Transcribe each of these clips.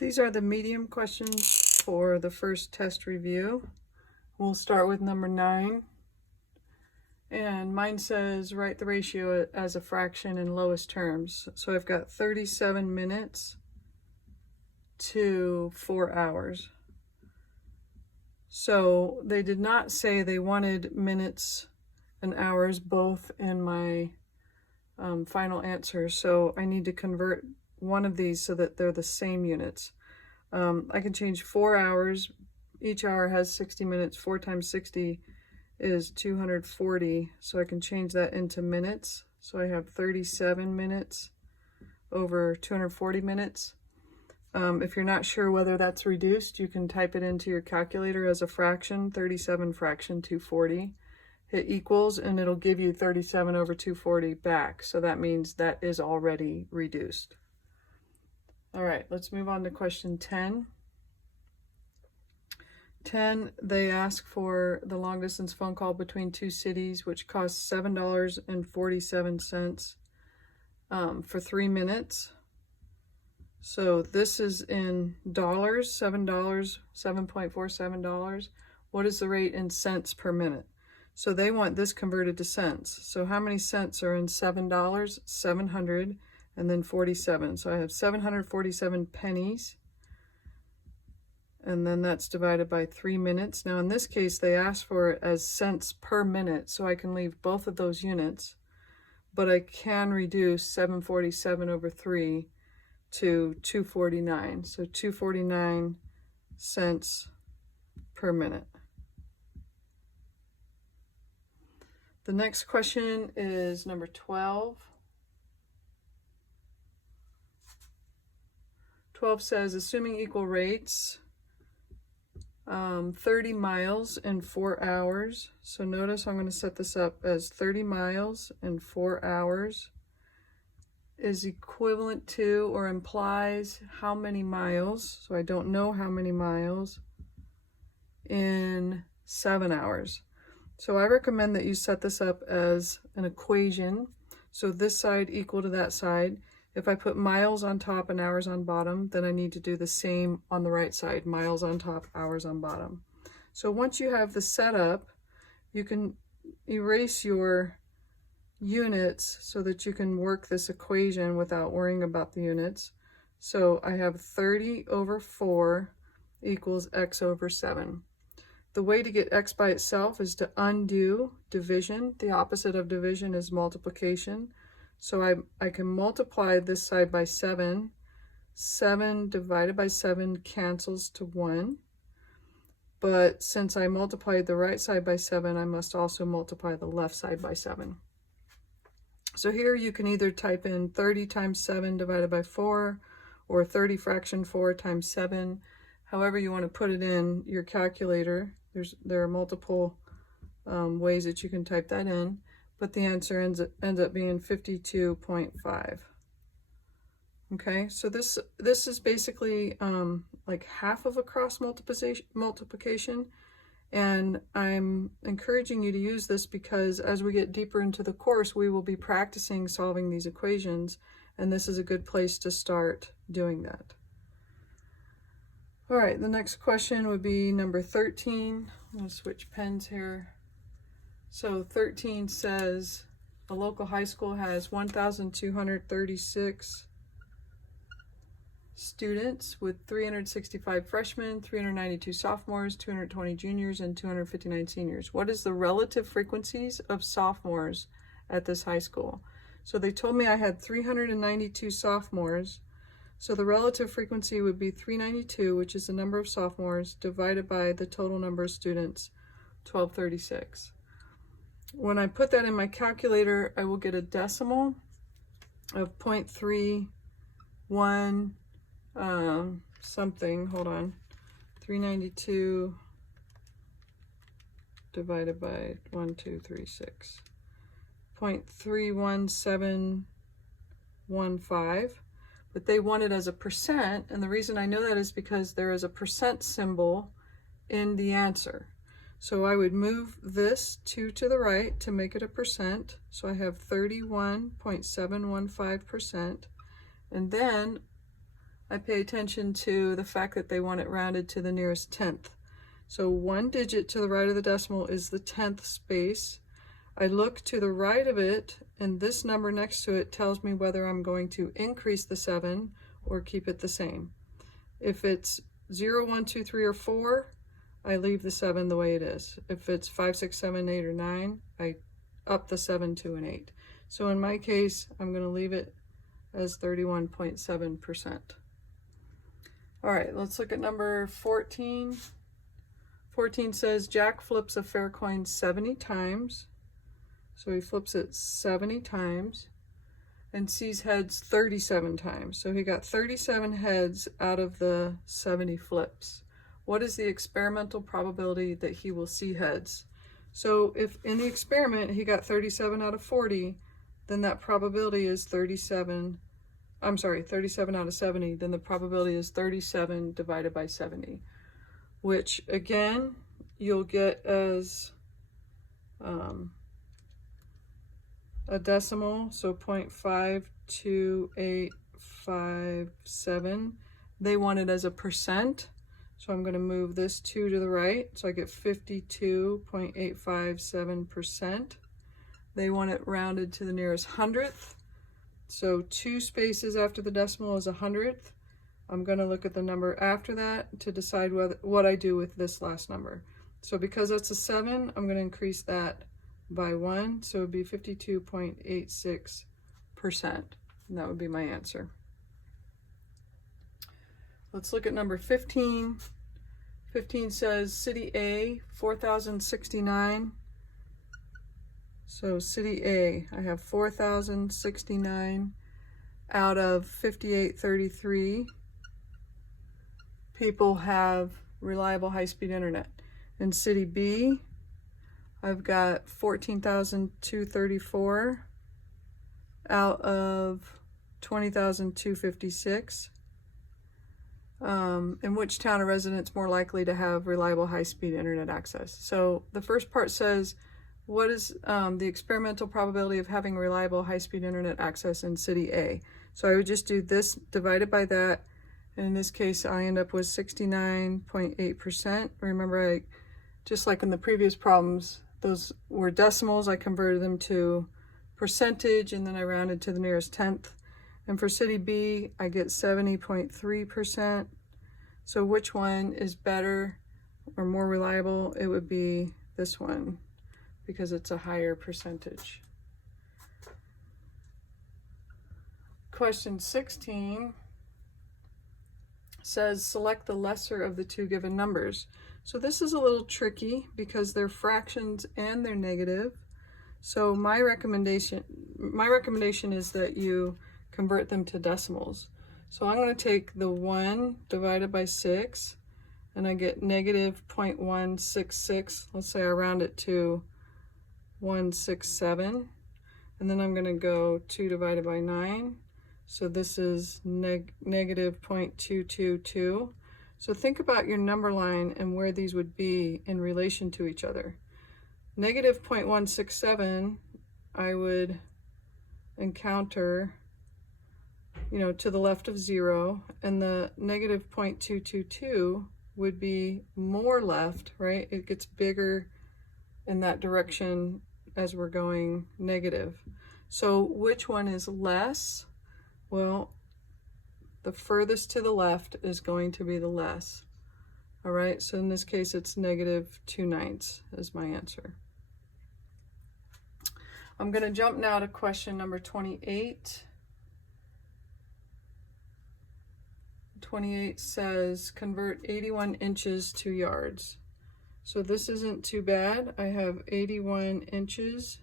These are the medium questions for the first test review. We'll start with number 9. And mine says write the ratio as a fraction in lowest terms. So I've got 37 minutes to 4 hours. So they did not say they wanted minutes and hours both in my final answer. So I need to convert one of these so that they're the same units. I can change 4 hours. Each hour has 60 minutes. 4 times 60 is 240. So I can change that into minutes. So I have 37 minutes over 240 minutes. If you're not sure whether that's reduced, you can type it into your calculator as a fraction, 37 fraction 240. Hit equals, and it'll give you 37 over 240 back. So that means that is already reduced. All right, let's move on to question 10. 10, they ask for the long distance phone call between two cities, which costs $7.47 for 3 minutes. So this is in dollars, $7, $7.47. What is the rate in cents per minute? So they want this converted to cents. So how many cents are in $7? 700 and then 47. So I have 747 pennies. And then that's divided by 3 minutes. Now in this case, they asked for it as cents per minute. So I can leave both of those units, but I can reduce 747 over 3 to 249. So 249 cents per minute. The next question is number 12. 12 says, assuming equal rates, 30 miles in 4 hours. So notice I'm going to set this up as 30 miles in 4 hours is equivalent to or implies how many miles. So I don't know how many miles in 7 hours. So I recommend that you set this up as an equation. So this side equal to that side. If I put miles on top and hours on bottom, then I need to do the same on the right side, miles on top, hours on bottom. So once you have the setup, you can erase your units so that you can work this equation without worrying about the units. So I have 30 over 4 equals x over 7. The way to get x by itself is to undo division. The opposite of division is multiplication. So I can multiply this side by 7. 7 divided by 7 cancels to 1. But since I multiplied the right side by 7, I must also multiply the left side by 7. So here you can either type in 30 times 7 divided by 4, or 30 fraction 4 times 7. However you want to put it in your calculator. There are multiple ways that you can type that in, but the answer ends up being 52.5. Okay, so this is basically like half of a cross multiplication, and I'm encouraging you to use this because as we get deeper into the course, we will be practicing solving these equations, and this is a good place to start doing that. All right, the next question would be number 13. I'm going to switch pens here. So 13 says a local high school has 1,236 students with 365 freshmen, 392 sophomores, 220 juniors, and 259 seniors. What is the relative frequencies of sophomores at this high school? So they told me I had 392 sophomores. So the relative frequency would be 392, which is the number of sophomores, divided by the total number of students, 1236. When I put that in my calculator, I will get a decimal of 0.31 something. Hold on. 392 divided by 1236. 0.31715. But they want it as a percent, and the reason I know that is because there is a percent symbol in the answer. So I would move this 2 to the right to make it a percent. So I have 31.715%. And then I pay attention to the fact that they want it rounded to the nearest tenth. So 1 digit to the right of the decimal is the 10th space. I look to the right of it, and this number next to it tells me whether I'm going to increase the 7 or keep it the same. If it's 0, 1, 2, 3, or 4, I leave the 7 the way it is. If it's 5, 6, 7, 8, or 9, I up the 7 to an 8. So in my case, I'm going to leave it as 31.7%. All right, let's look at number 14. 14 says Jack flips a fair coin 70 times. So he flips it 70 times and sees heads 37 times. So he got 37 heads out of the 70 flips. What is the experimental probability that he will see heads? So if in the experiment he got 37 out of 40, then that probability is 37 out of 70, then the probability is 37 divided by 70. Which again, you'll get as a decimal, so 0.52857. They want it as a percent, so I'm going to move this 2 to the right, so I get 52.857%. They want it rounded to the nearest hundredth, so 2 spaces after the decimal is a hundredth. I'm going to look at the number after that to decide what I do with this last number. So because that's a 7, I'm going to increase that by 1, so it would be 52.86%, and that would be my answer. Let's look at number 15. 15 says City A, 4,069. So City A, I have 4,069 out of 5,833. People have reliable high-speed internet. In City B, I've got 14,234 out of 20,256. In which town are residents more likely to have reliable high-speed internet access? So the first part says, what is the experimental probability of having reliable high-speed internet access in City A? So I would just do this divided by that. And in this case, I end up with 69.8%. Remember, just like in the previous problems, those were decimals. I converted them to percentage, and then I rounded to the nearest tenth. And for City B, I get 70.3%. So which one is better or more reliable? It would be this one, because it's a higher percentage. Question 16 says select the lesser of the 2 given numbers. So this is a little tricky because they're fractions and they're negative. So my recommendation is that you convert them to decimals. So I'm going to take the 1 divided by 6, and I get negative 0.166. Let's say I round it to 167. And then I'm going to go 2 divided by 9. So this is negative 0.222. So think about your number line and where these would be in relation to each other. Negative 0.167, I would encounter, to the left of 0, and the negative 0.222 would be more left, right? It gets bigger in that direction as we're going negative. So which one is less? Well, the furthest to the left is going to be the less. All right, so in this case, it's negative 2/9 is my answer. I'm going to jump now to question number 28. 28 says convert 81 inches to yards. So this isn't too bad. I have 81 inches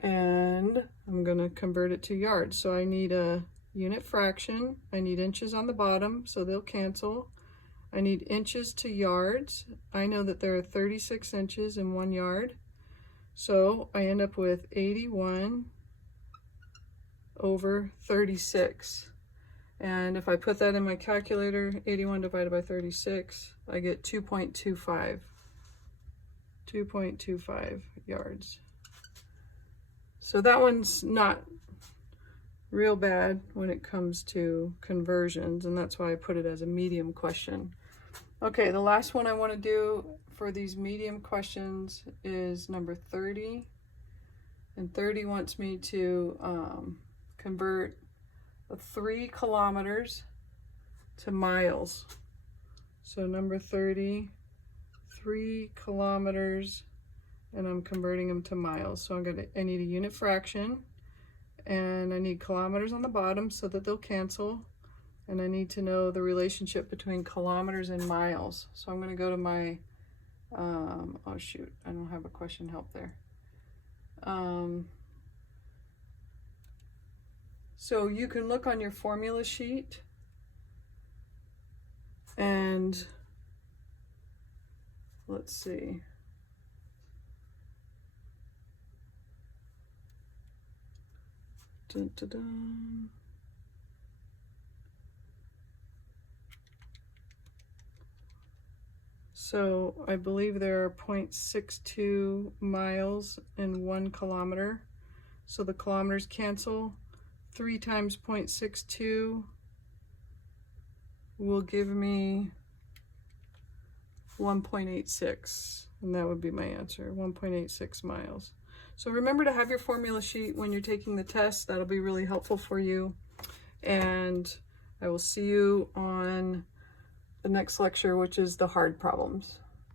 and I'm going to convert it to yards. So I need a unit fraction. I need inches on the bottom, so they'll cancel. I need inches to yards. I know that there are 36 inches in 1 yard. So I end up with 81 over 36. And if I put that in my calculator, 81 divided by 36, I get 2.25. 2.25 yards. So that one's not real bad when it comes to conversions, and that's why I put it as a medium question. Okay, the last one I want to do for these medium questions is number 30. And 30 wants me to convert 3 kilometers to miles. So number 30, 3 kilometers, and I'm converting them to miles. So I need a unit fraction, and I need kilometers on the bottom so that they'll cancel. And I need to know the relationship between kilometers and miles. So I'm going to go to my, oh shoot, I don't have a question help there. So you can look on your formula sheet and let's see. Dun, dun, dun. So I believe there are 0.62 miles in 1 kilometer. So the kilometers cancel. 3 times 0.62 will give me 1.86, and that would be my answer, 1.86 miles. So remember to have your formula sheet when you're taking the test. That'll be really helpful for you. And I will see you on the next lecture, which is the hard problems.